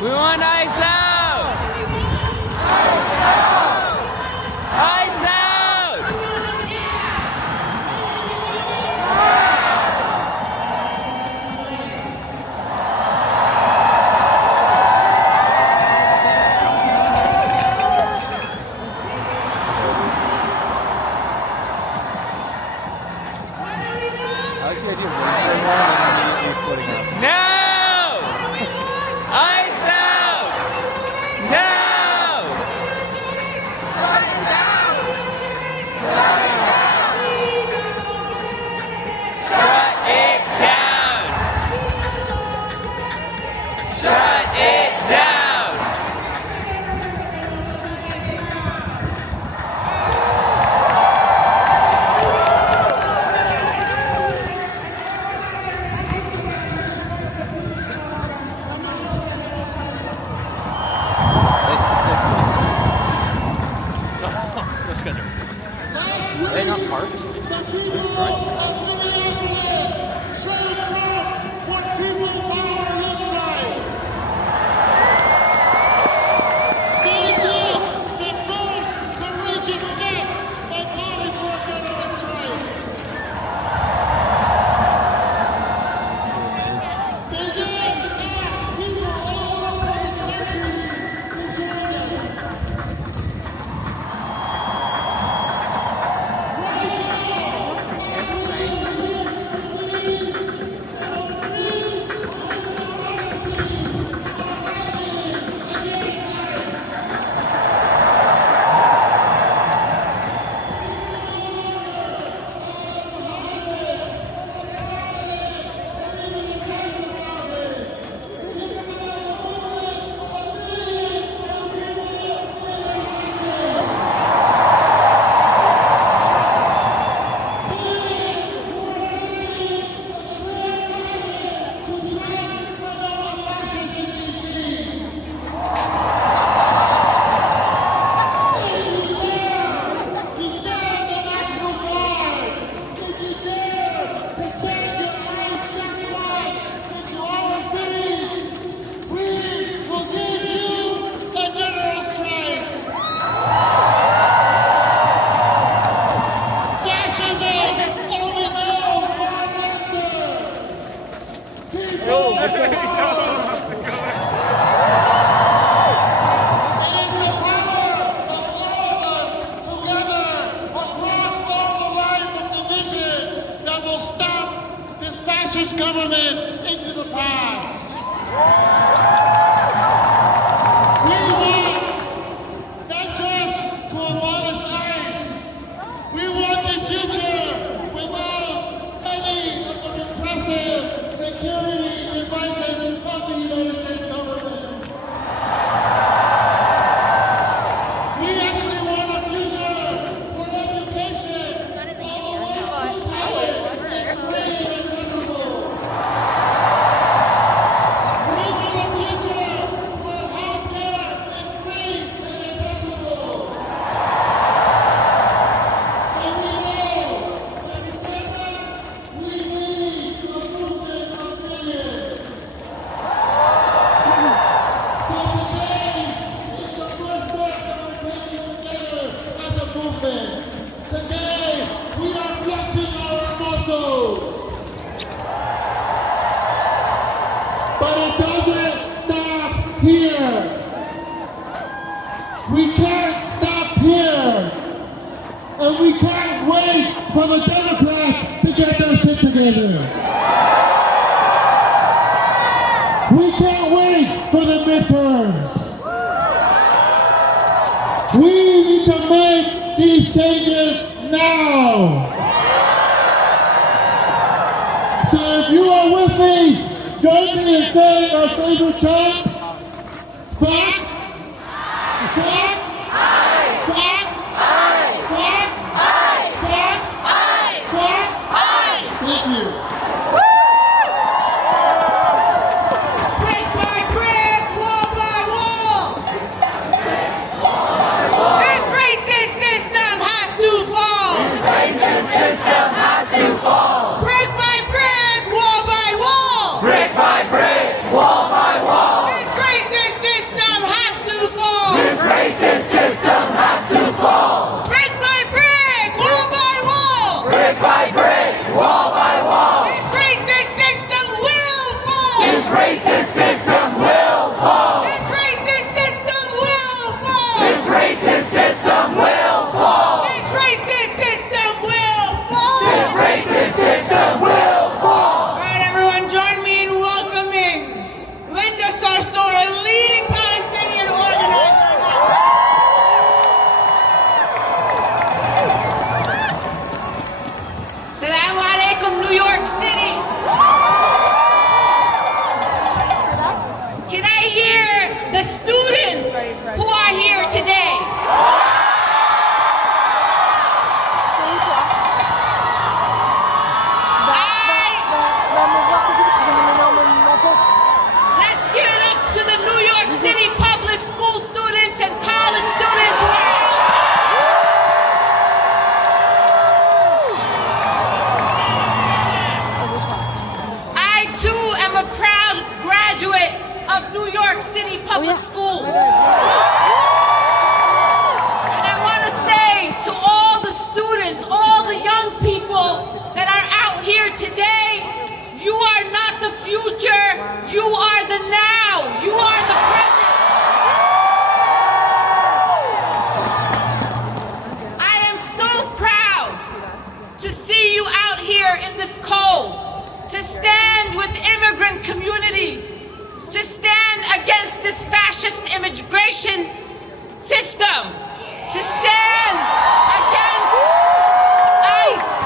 We want ICE out! ICE out! ICE out! No! ICE out! No! Shut it down! Shut it down! Shut it down! Shut it down! They not parked? Government into the past. We want not just to abolish ICE. We want a future without any of the repressive security devices of the United States government. We actually want a future where education all the way to college is free and accessible. We want a future where healthcare is free and accessible. And we know that because of that, we need the movement of millions. So today is the first step that we're taking together as a movement. Today, we are flexing our muscles. But it doesn't stop here. We can't stop here. And we can't wait for the Democrats to get their shit together. We can't wait for the midterms. We need to make these changes now. So if you are with me, join me in saying our favorite chant. Fuck. Fuck. Fuck. Fuck. Fuck. Fuck. Thank you. Brick by brick, wall by wall. This racist system has to fall. Brick by brick, wall by wall. Brick by brick, wall by wall. This racist the students who are here today. Let's give it up to the New York City public school students and college students who are I too am a proud graduate of New York City public schools. And I want to say to all the students, all the young people that are out here today, you are not the future, you are the now, you are the present. I am so proud to see you out here in this cold, to stand with immigrant communities, to stand against this fascist immigration system, to stand against ICE.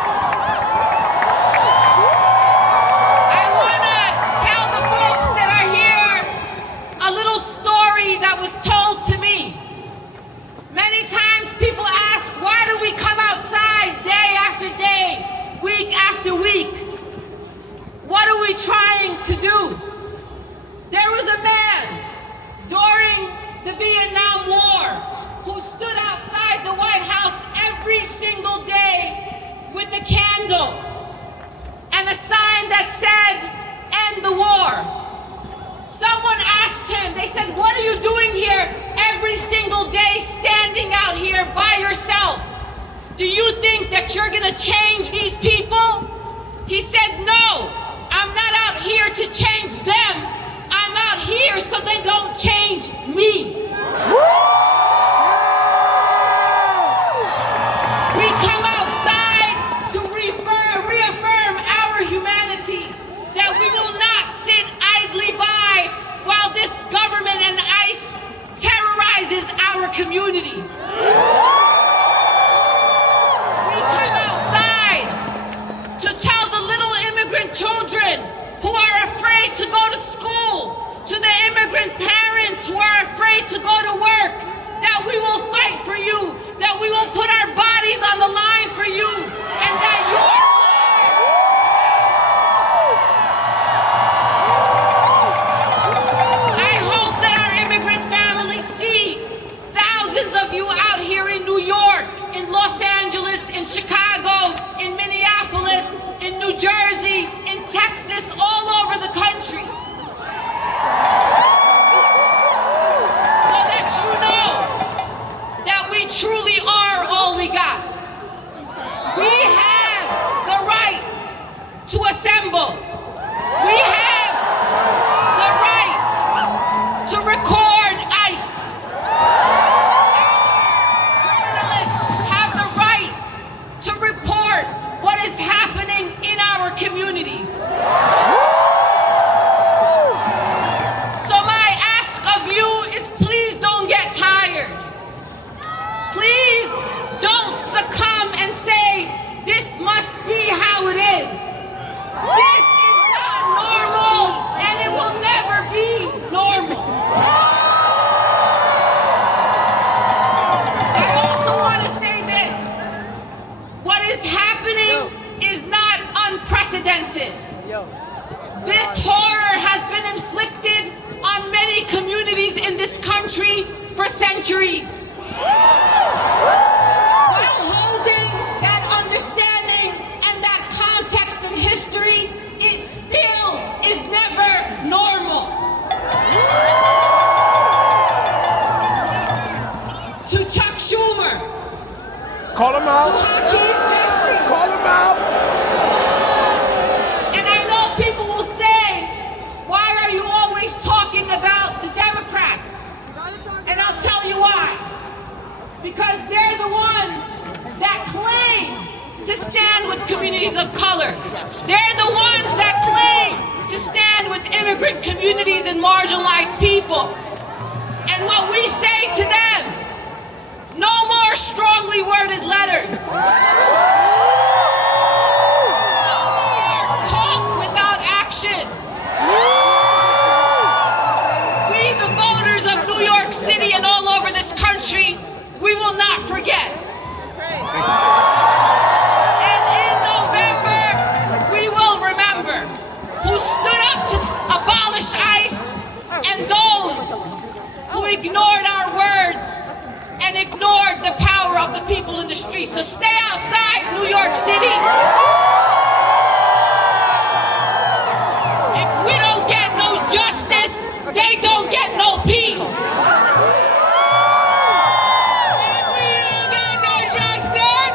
I want to tell the folks that are here a little story that was told to me. Many times people ask, why do we come outside day after day, week after week? What are we trying to do? There was a man during the Vietnam War who stood outside the White House every single day with a candle and a sign that said, "End the war." Someone asked him, they said, "What are you doing here every single day standing out here by yourself? Do you think that you're gonna change these people?" He said, "No, I'm not out here to change them. I'm out here so they don't change me." We come outside to reaffirm our humanity, that we will not sit idly by while this government and ICE terrorizes our communities. We come outside to tell the little immigrant children who are afraid to go to school, to the immigrant parents who are afraid to go to work, that we will fight for you, that we will put our bodies on the line for you, and that your I hope that our immigrant families see thousands of you out here in New York, in Los Angeles, in Chicago, in Minneapolis, in New Jersey, in Texas, all over the country. So that you know that we truly are all we got. We have the right to assemble. We have the right to record ICE. Journalists have the right to report what is happening in our communities. So my ask of you is, please don't get tired. Please don't succumb and say, this must be how it is. This is not normal, and it will never be normal. I also want to say this. What is happening is not unprecedented. This horror has been inflicted on many communities in this country for centuries. While holding that understanding and that context in history, it still is never normal. To Chuck Schumer, Call him to out. Hakeem Jeffries, Call him out. and I know people will say, why are you always talking about the Democrats? And I'll tell you why. Because they're the ones that claim to stand with communities of color. They're the ones that claim to stand with immigrant communities and marginalized people. And what we say to them, no more strongly worded letters. No more talk without action. We, the voters of will not forget. And in November, we will remember who stood up to abolish ICE and those who ignored our words and ignored the power of the people in the streets. So stay outside New York City. If we don't get no justice, they don't get no peace. If we don't get no justice,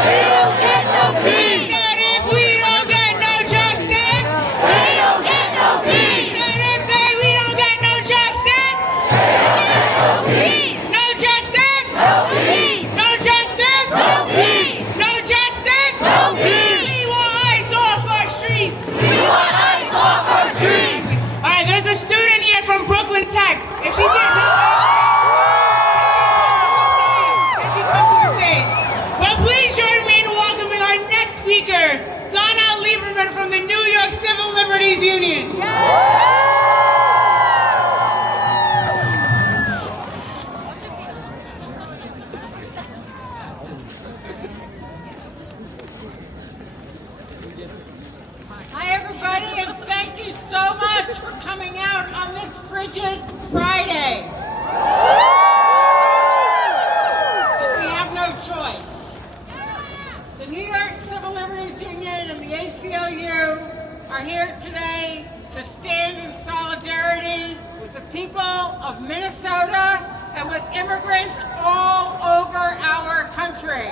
We don't get no peace. that if we don't get no justice, We don't get no peace. that if we don't get no justice, No peace. no justice, No peace. no justice, No peace. no justice, No peace. we want ICE off our streets. We want ICE off our streets. All right, there's a student here from Brooklyn Tech. If she can come to the stage. Well, please join me in welcoming our next speaker, Donald Lieberman from the New York Civil Liberties Union. Hi, everybody, and thank you so much for coming out on this frigid Friday. But we have no choice. The New York Civil Liberties Union and the ACLU are here today to stand in solidarity with the people of Minnesota and with immigrants all over our country.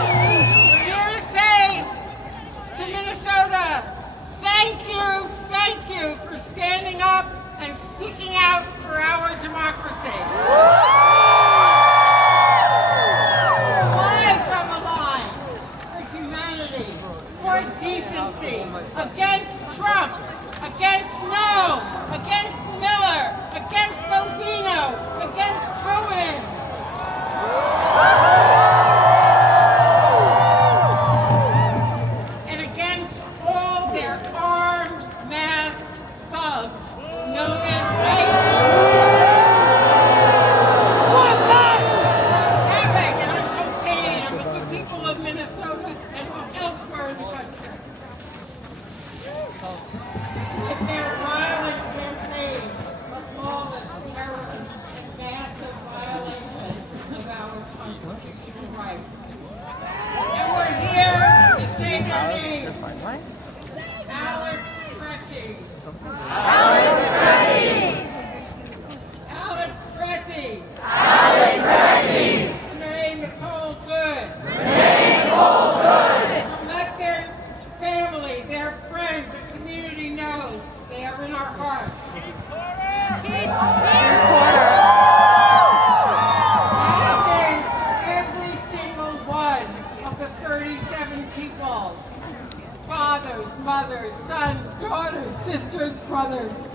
We're here to say to Minnesota, thank you for standing up and speaking out for our democracy. Lives on the line for humanity, for decency, against Trump, against No, against Miller, against Bozino, against Cohen. And against all their armed, masked thugs known as havoc and untold pain with the people of Minnesota and elsewhere in the country. With their violent campaign of lawless terror and massive violation of our constitutional rights. And we're here to say their names. Alex Pretty. Alex Ready. Alex Pretty. Alex Ready. Renee Nicole Good. Renee Nicole Good. To let their family, their friends, the community know they are in our hearts. As is every single one of the 37 people, fathers, mothers, sons, daughters, sisters, brothers,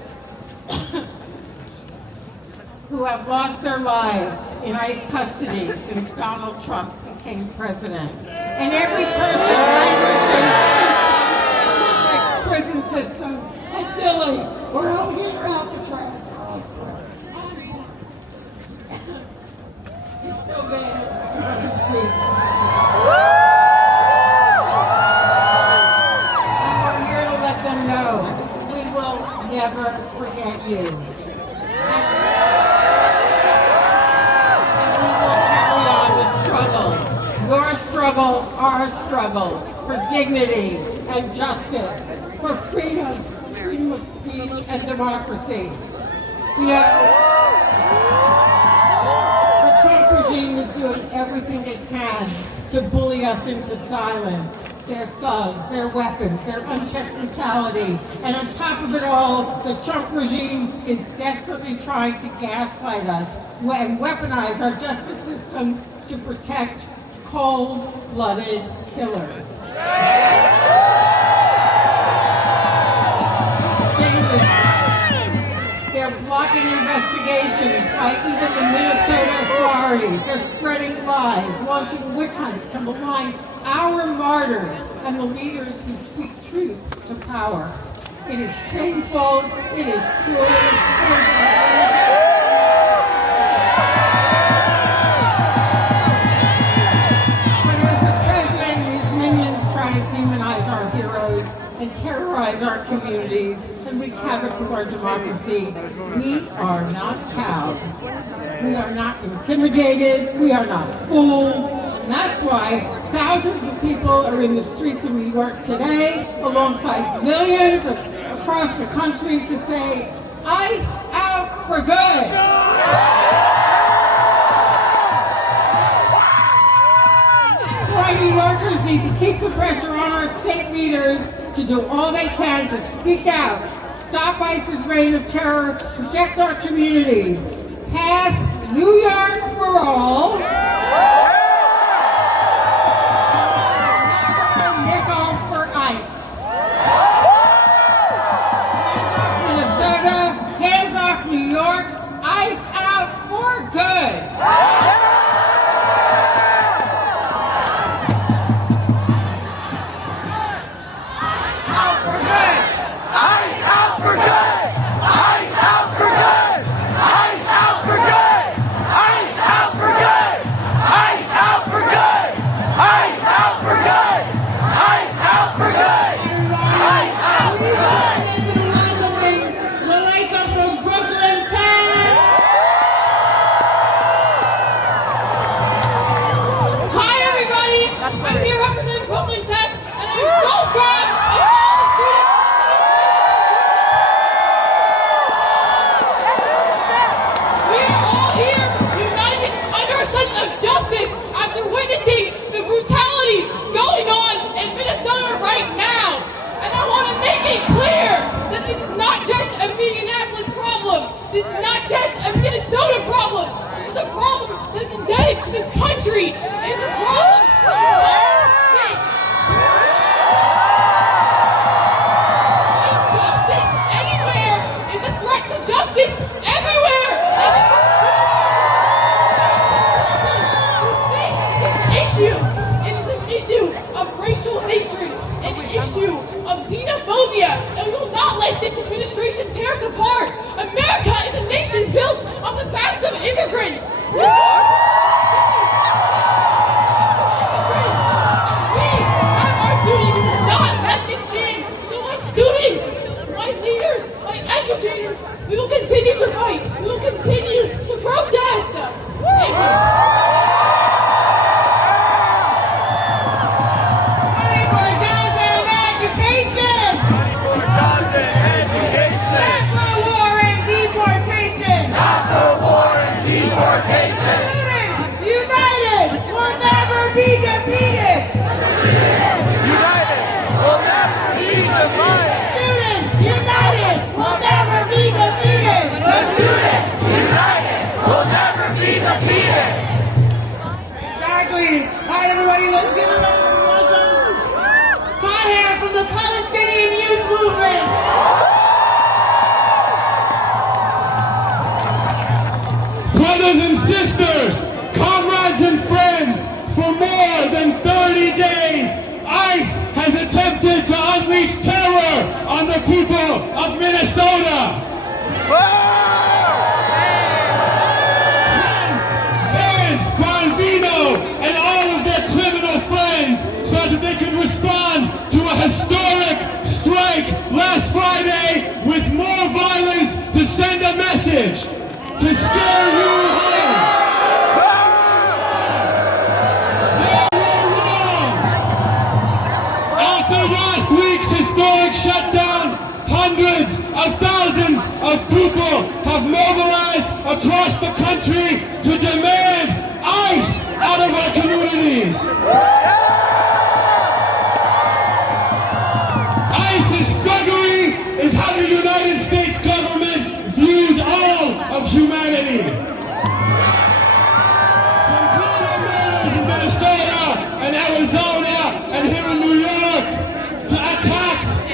who have lost their lives in ICE custody since Donald Trump became president. And every person languishing in the prison system at Dilly or Alcatraz or elsewhere. It's so bad. I can speak. And we're here to let them know we will never forget you. And we will carry on the struggle. Your struggle, our struggle, for dignity and justice, for freedom of speech and democracy. You know, the Trump regime is doing everything it can to bully us into silence. Their thugs, their weapons, their unchecked brutality. And on top of it all, the Trump regime is desperately trying to gaslight us and weaponize our justice system to protect cold-blooded killers. They're blocking investigations by even the Minnesota authorities. They're spreading lies, launching witch hunts to malign our martyrs and the leaders who speak truth to power. It is shameful, it is cruel, it is terrorize our communities and wreak havoc with our democracy. We are not cowed. We are not intimidated. We are not fooled. And that's why thousands of people are in the streets of New York today, alongside millions across the country, to say, ICE out for good. That's why New Yorkers need to keep the pressure on our state leaders to do all they can to speak out, stop ICE's reign of terror, protect our communities, pass New York for all, never nickel for ICE. Minnesota, hands off New York, ICE out for good. This is not just a Minnesota problem. This is a problem that is endemic to this country. It's a problem that we must fix. Injustice anywhere is a threat to justice everywhere. This issue, it is an issue of racial hatred, an issue of xenophobia, and we will not let this administration tear us apart. America is a nation built on the backs of immigrants. We have our duty to not let this stand. So my students, my leaders, my educators, we will continue to fight. We will continue to protest. Thank you. United will never be defeated. United will never be divided. Students united will never be defeated. The students united will never be defeated. Exactly. Hi everybody, let's give it up for welcome. Tahir from the Palestinian Youth Movement. Brothers and sisters, comrades and friends, for more than 30 days, ICE has attempted to unleash terror on the people of Minnesota. Trump, Vance, Bonvino, and all of their criminal friends thought that they could respond to a historic strike last Friday with more violence to send a message, to scare you home. Last week's historic shutdown, hundreds of thousands of people have mobilized across the country to demand ICE out of our communities. ICE's thuggery is how the United States government views all of humanity. From in Minnesota and Arizona and here in New York,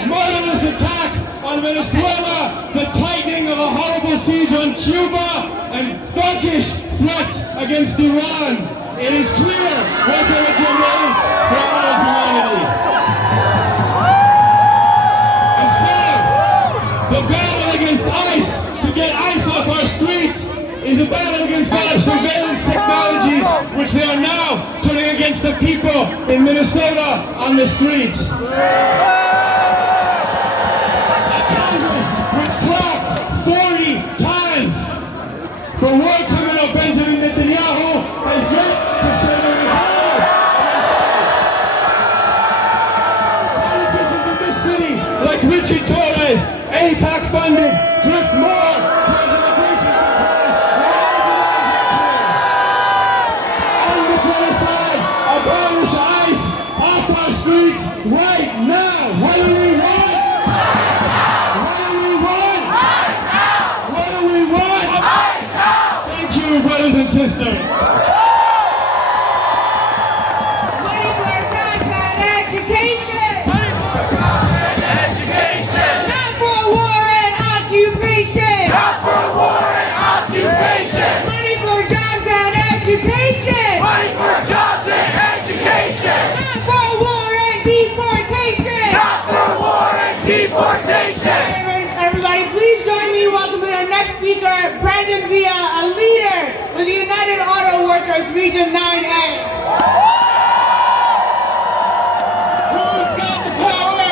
murderous attacks on Venezuela, the tightening of a horrible siege on Cuba, and thuggish threats against Iran. It is clear what their agenda is for all of humanity. And so, the battle against ICE, to get ICE off our streets, is a battle against our surveillance technologies, which they are now turning against the people in Minnesota on the streets. tax-funded drift more towards immigration control. On the genocide, abolish ICE off our streets right now. What do we want? What do we want? What do we want? Thank you, brothers and sisters. Money for granted education. Money for granted education. Not for war and occupation. Not for war and occupation. Money for jobs and education. Money for jobs and education. Not for war and deportation. Not for war and deportation. Everybody, please join me in welcoming our next speaker, Brandon Villa, a leader with the United Auto Workers Region 9A. Who's got the power?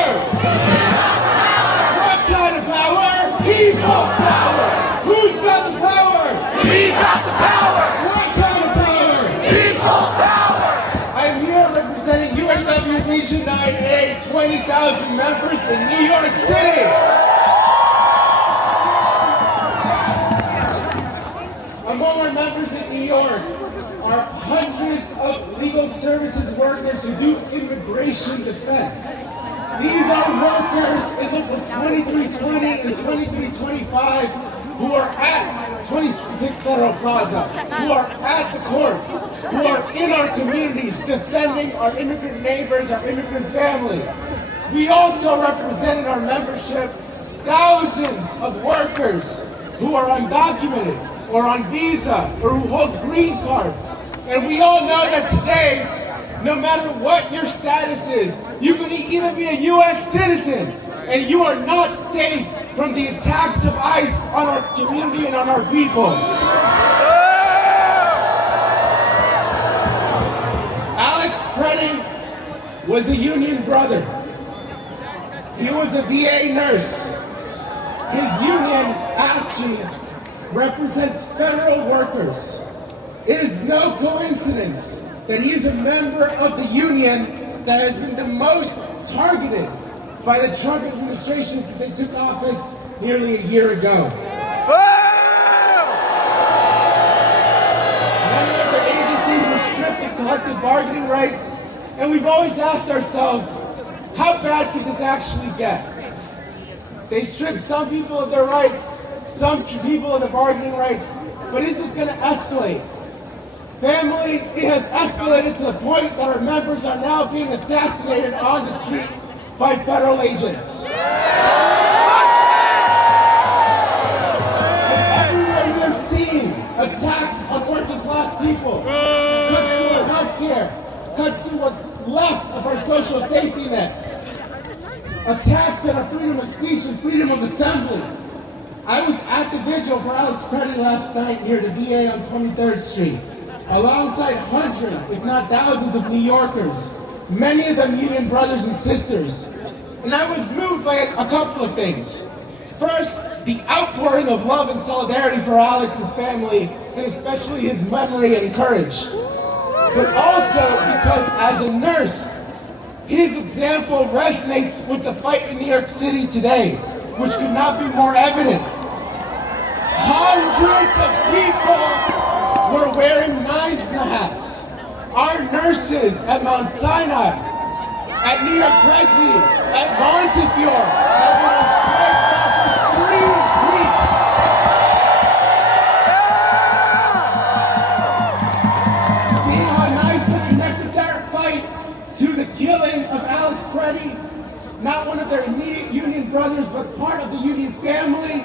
What kind of power? People power. Who's got the power? We got the power. What kind of power? People power. I'm here representing UAW Region 9A, 20,000 members in New York City. Among our members in New York are hundreds of legal services workers who do immigration defense. These are workers in Local 2320 and 2325 who are at 26 Federal Plaza, who are at the courts, who are in our communities defending our immigrant neighbors, our immigrant family. We also represent in our membership thousands of workers who are undocumented or on visa or who hold green cards. And we all know that today, no matter what your status is, you can even be a U.S. citizen and you are not safe from the attacks of ICE on our community and on our people. Alex Preding was a union brother. He was a VA nurse. His union actually represents federal workers. It is no coincidence that he is a member of the union that has been the most targeted by the Trump administration since they took office nearly a year ago. Many other agencies were stripped of collective bargaining rights, and we've always asked ourselves, how bad could this actually get? They stripped some people of their rights, some people of the bargaining rights, but is this going to escalate? Family, it has escalated to the point that our members are now being assassinated on the street by federal agents. Everywhere we are seeing attacks on working class people, cuts to our health care, cuts to what's left of our social safety net, attacks on our freedom of speech and freedom of assembly. I was at the vigil for Alex Preding last night near the VA on 23rd Street, alongside hundreds, if not thousands of New Yorkers, many of them union brothers and sisters. And I was moved by a couple of things. First, the outpouring of love and solidarity for Alex's family, and especially his memory and courage. But also because as a nurse, his example resonates with the fight in New York City today, which could not be more evident. Hundreds of people were wearing Meisner hats. Our nurses at Mount Sinai, at New York Presby, at Montefiore, have been on strike now for 3 weeks. See how Meisner connected their fight to the killing of Alex Preding, not one of their immediate union brothers, but part of the union family.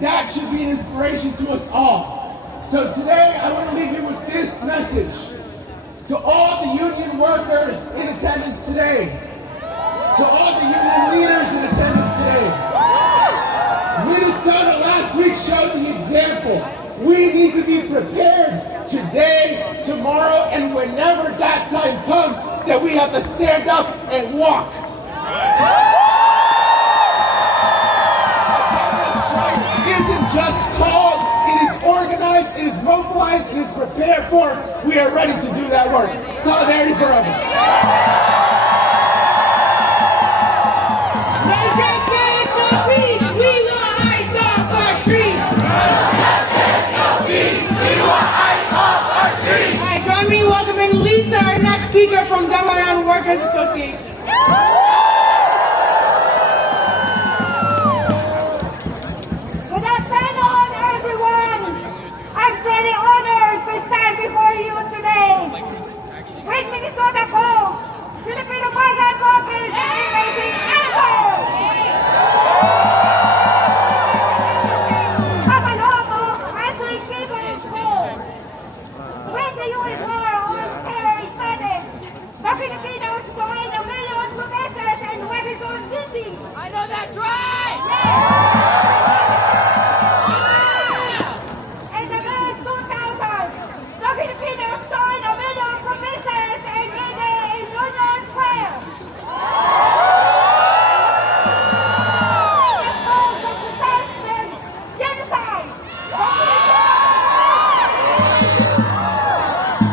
That should be an inspiration to us all. So today, I want to leave you with this message. To all the union workers in attendance today, to all the union leaders in attendance today, Minnesota last week showed the example. We need to be prepared today, tomorrow, and whenever that time comes, that we have to stand up and walk. Isn't just called, it is organized, it is mobilized, it is prepared for. We are ready to do that work. Solidarity forever. No justice, no peace, we want Americans Association. Good afternoon, everyone. I'm very honored to stand before you today. With Minnesota Code, Filipino Migrant Workers Amazing Anchor. Kakaloko, answering people's call. When the U.S. war on terror started, the Filipinos joined a million protesters in Washington, D.C. I know that's right! In the mid 2000s, the Filipinos joined a million protesters and meeting in Union Square. It calls the protection genocide.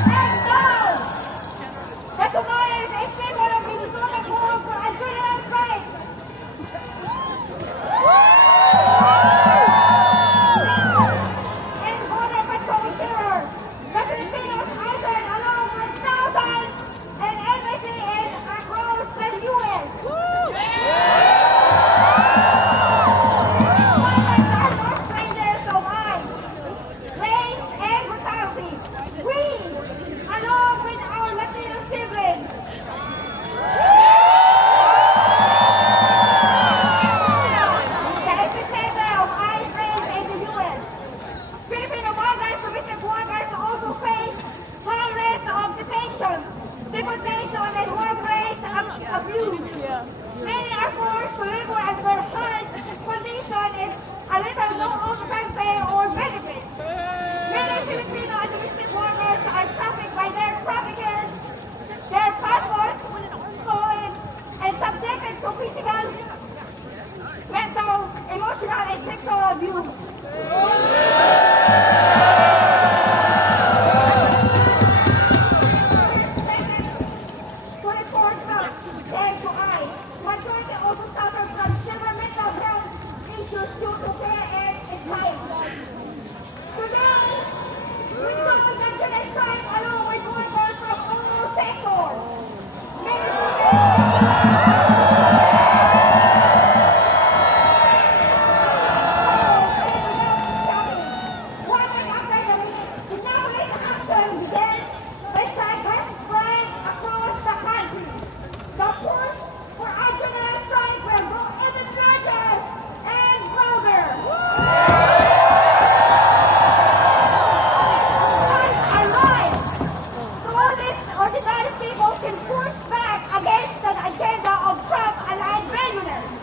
And now, the Somalis is people of Minnesota call for a general strike. In border patrol terror, the Filipinos answered along with thousands and embassies across the U.S. Migrants are no strangers to life, race, and brutality. We, along with our Latino siblings, the epicenter of ICE raids in the U.S. Filipino migrants domestic workers also face high risk of detention, deportation, and workplace abuse. Many are forced to live under harsh conditions and a little no overtime pay or benefits. Many Filipino and domestic workers are trafficked by their traffickers, their passports stolen, and subjected to physical, mental, emotional, and sexual abuse. Majority also suffer from severe mental health issues due to fear and anxiety. Today, we join national strike along with workers from all sectors. Many One week after the nationalist action began, the strike has spread across the country. The push for a general strike will go even larger and broader. Strikes are right. So all these ordinary people can push back against the agenda of Trump-aligned billionaires.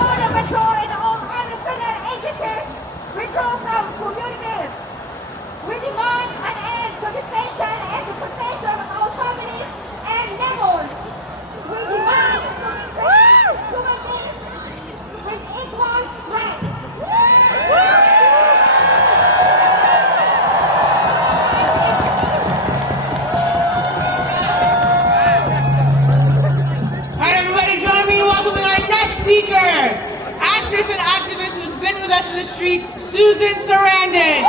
Border Patrol and all other federal agencies withdraw from communities. We demand an end to detention and the protection of our families and neighbors. We demand to treat human beings with equal rights. All right, everybody, join me in welcoming our next speaker, actress and activist who's been with us in the streets, Susan Sarandon.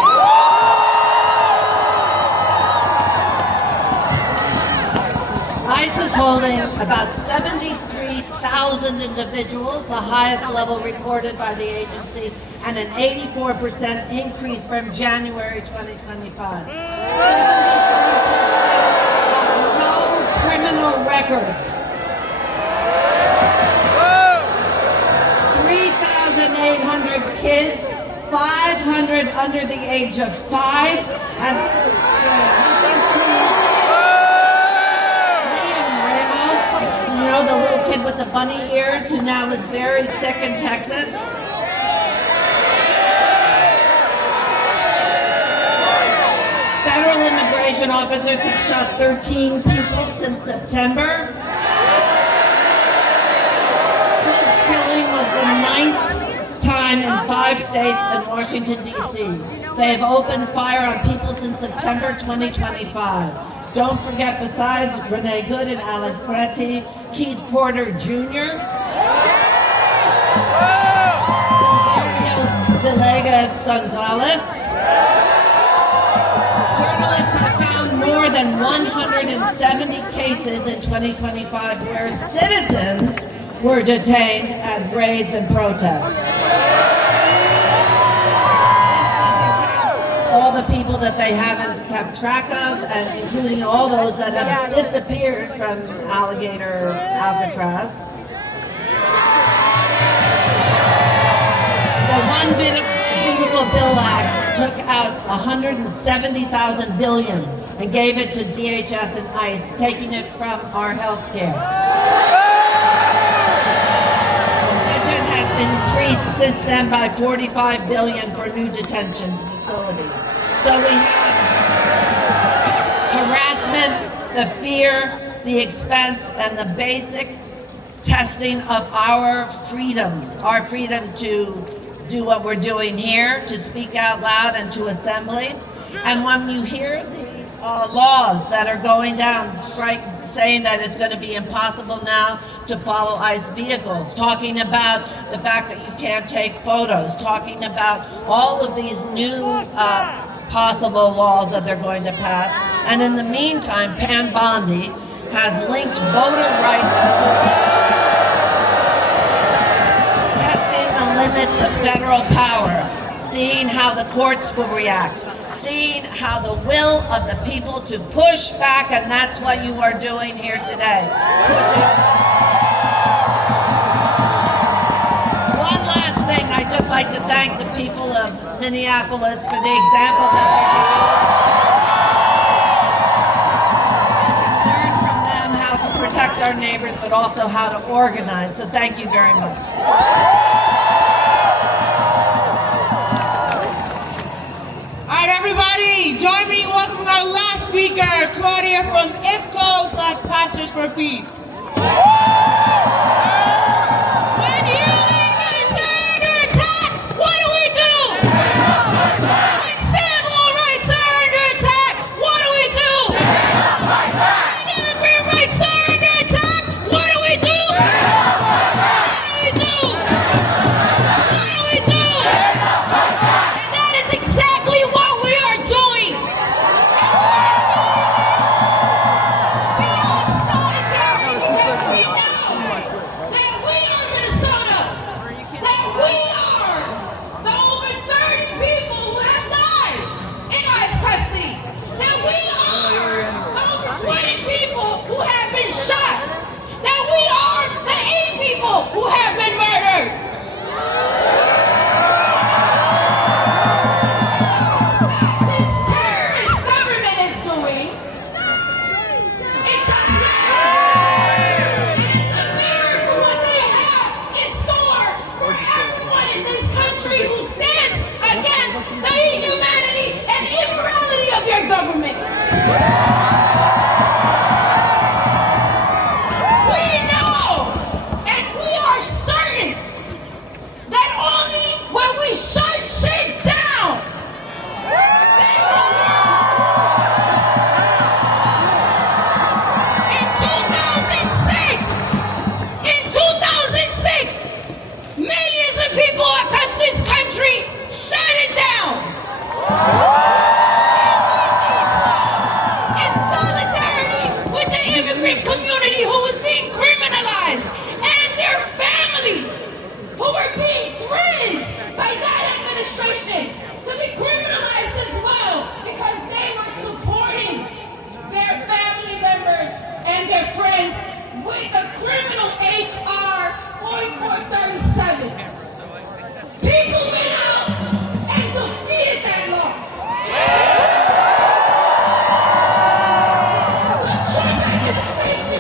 ICE is holding about 73,000 individuals, the highest level recorded by the agency, and an 84% increase from January 2025. 73% no criminal records. 3,800 kids, 500 under the age of 5, and this includes you know, the little kid with the bunny ears who now is very sick in Texas. Federal immigration officers have shot 13 people since September. Police killing was the 9th time in 5 states and Washington, D.C. They have opened fire on people since September 2025. Don't forget, besides Renee Good and Alex Bretti, Keith Porter Jr., Villegas Gonzalez, journalists have than 170 cases in 2025 where citizens were detained at raids and protests. All the people that they haven't kept track of, and including all those that have disappeared from Alligator Alcatraz. The One Beautiful Bill Act took out $170,000 billion and gave it to DHS and ICE, taking it from our health care. The budget has increased since then by $45 billion for new detention facilities. So we have harassment, the fear, the expense, and the basic testing of our freedoms, our freedom to do what we're doing here, to speak out loud and to assembly. And when you hear the laws that are going down, saying that it's going to be impossible now to follow ICE vehicles, talking about the fact that you can't take photos, talking about all of these new possible laws that they're going to pass. And in the meantime, Pam Bondi has linked voter rights to limits of federal power, seeing how the courts will react, seeing how the will of the people to push back, and that's what you are doing here today. One last thing, I'd just like to thank the people of Minneapolis for the example that they're giving us. We can learn from them how to protect our neighbors, but also how to organize. So thank you very much. Everybody, join me in welcoming our last speaker, Claudia from IFCO/Pastors for Peace. When human rights are under attack, what do we do? When civil rights are under attack, what do we do? When immigrant rights are under attack, what do we do? What do we do? What do we do? And that is exactly what we are doing. We are solidarity because we know that we are Minnesota, that we are the over 30 people who have died in ICE custody, that we are the over 20 people who have been shot, that we are the 8 people who have been murdered. Government. We know and we are certain that only when we shut shit down, in 2006, millions of people across this country shut it down. Community who was being criminalized and their families who were being threatened by that administration to be criminalized as well because they were supporting their family members and their friends with the criminal HR 4437. People went out and defeated that law.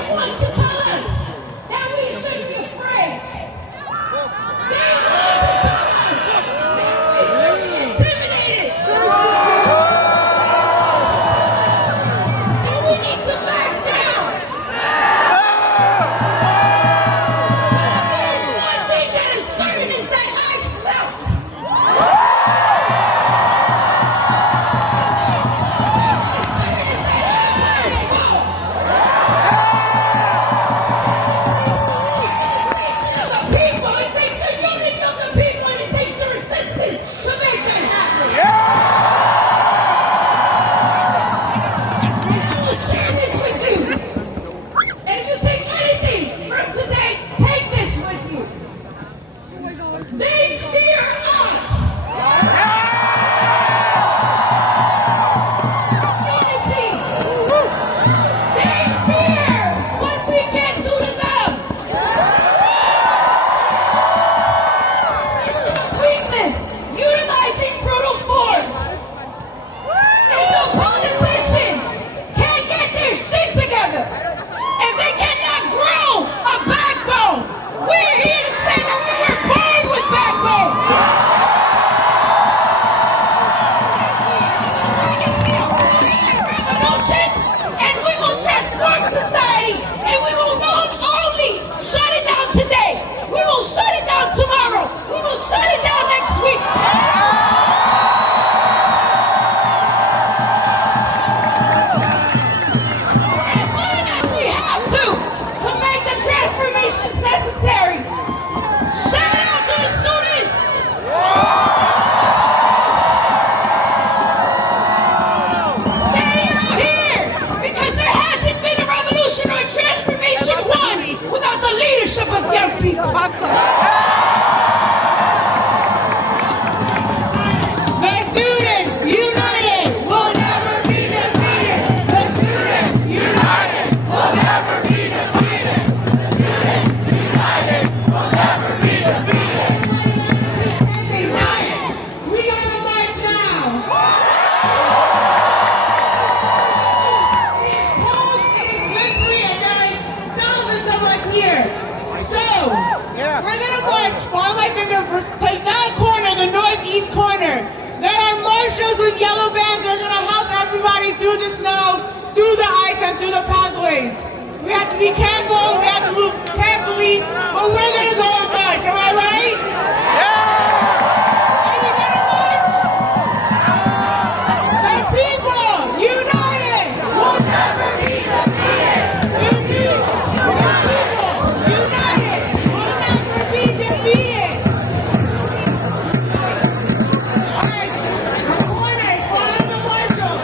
Wants to tell us that we shouldn't be afraid. They want to tell us that we shouldn't be intimidated. They want to tell us that we need to back down. The students united will never be defeated. The students united will never be defeated. The students united will never be defeated. United. We gotta march now. It is cold, it is slippery, and there are thousands of us here. So, we're gonna march. Follow my finger to that corner, the northeast corner. There are marshals with yellow bands that are gonna help everybody through the snow, through the ice, and through the pathways. We have to be careful, we have to move carefully, but we're gonna go and march, am I right? Are we gonna march? The people united will never be defeated. The people united will never be defeated. All right, the corners, follow the marshals.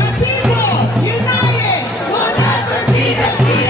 The people united will never be defeated.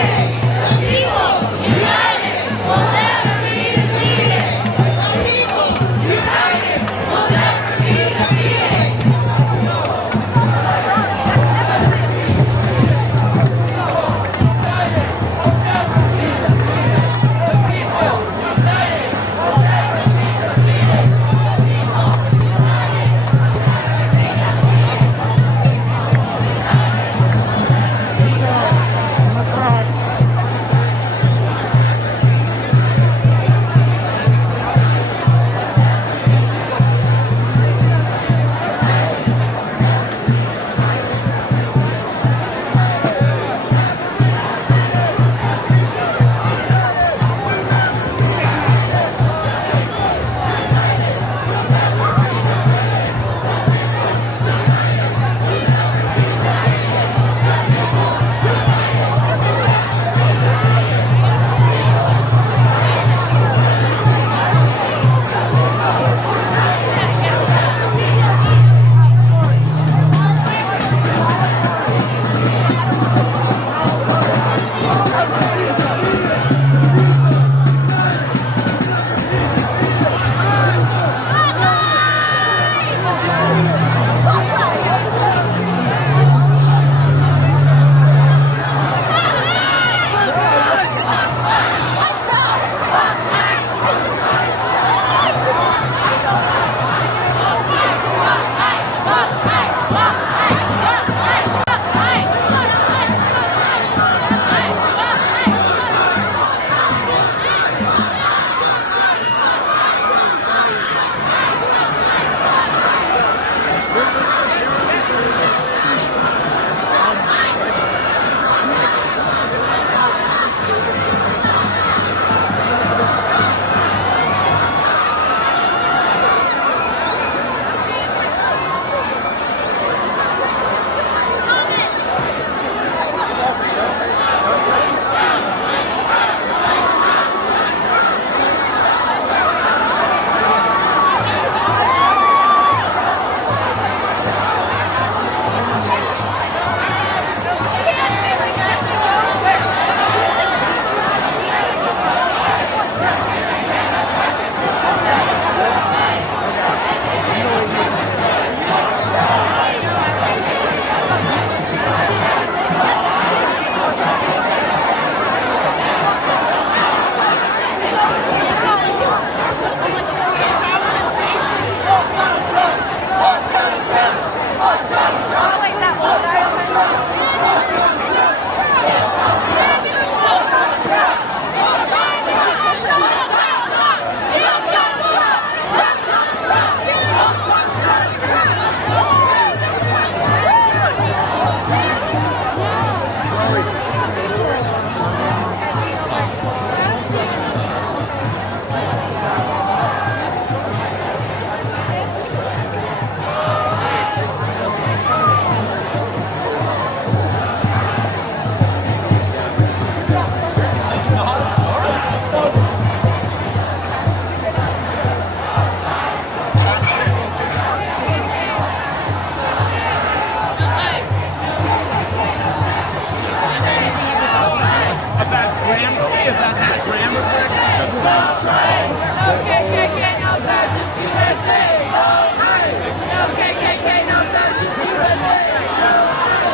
grammar, about that grammar correction just now. No KKK, no fascist USA. No ICE. No KKK, no fascist USA.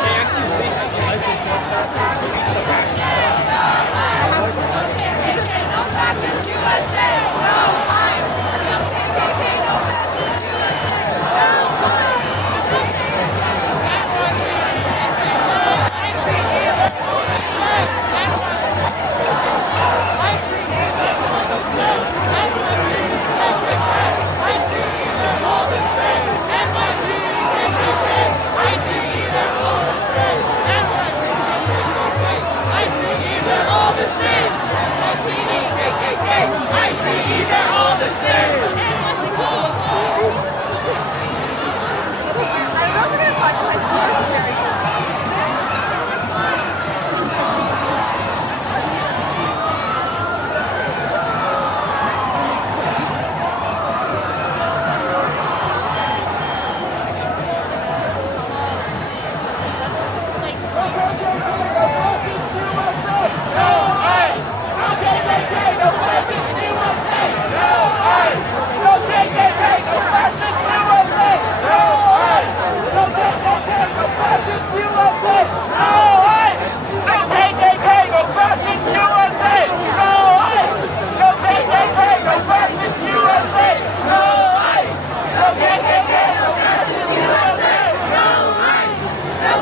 They actually released the alleged police arrest. No KKK, no fascist USA. No ICE. No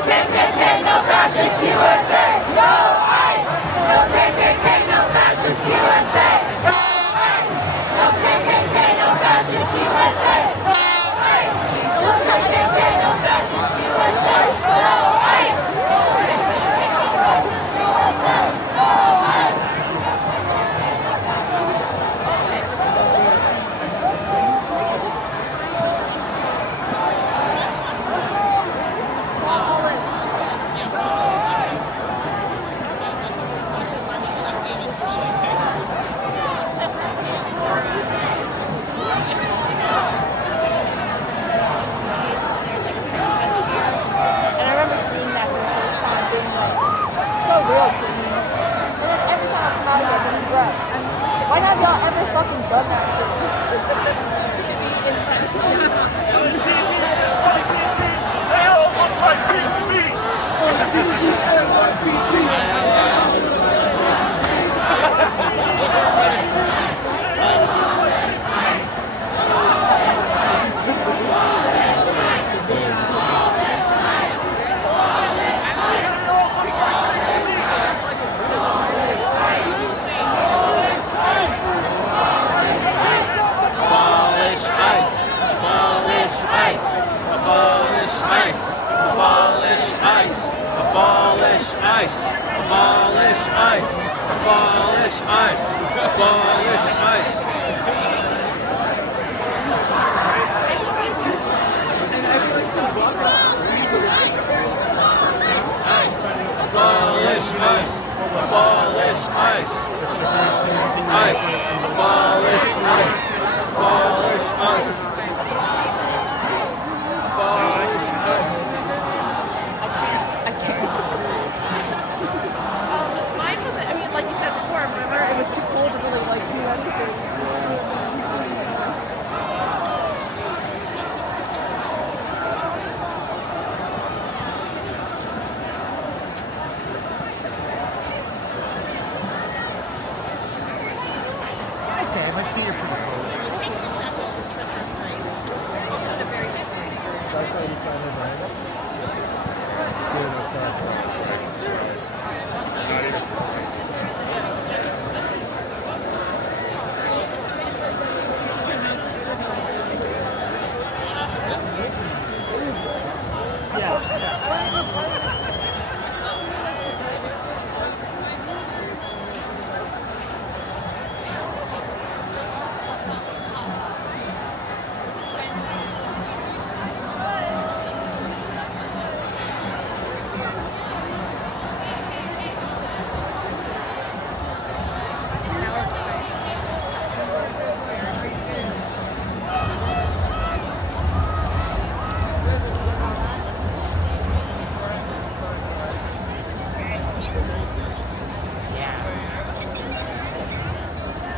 KKK, no fascist USA. No ICE. No KKK, no fascist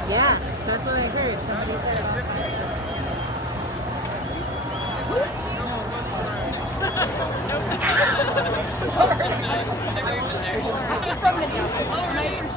Yeah, that's what I heard. Sorry. I'm from Minneapolis.